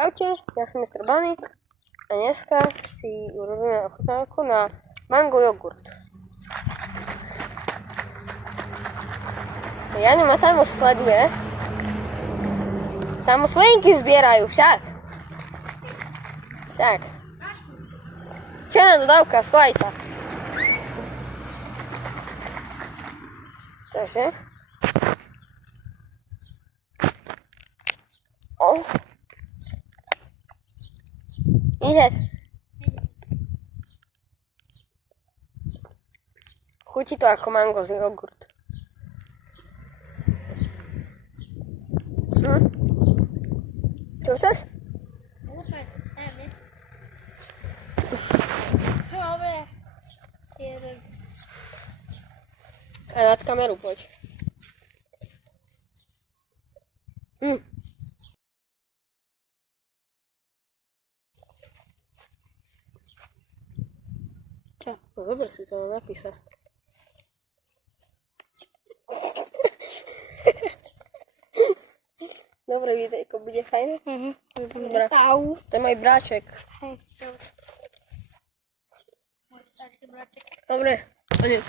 Čaute, ja som Mr. Bunny a dneska si urobíme ochutnávku na mango jogurt. Jani ma tam už sleduje. Samoslinky zbierajú však. Čo je na dodávka? Schovaj sa. Čože? Ide. Chutí to ako mango z jogurt. Čo chceš? Dobre. A nad kameru poď. Čo? No zober si to na napísať. Dobre videjko, bude fajn? Dobre. Au. To je môj bráček. Hej, dobre. Môj starší bráček. Dobre, konec.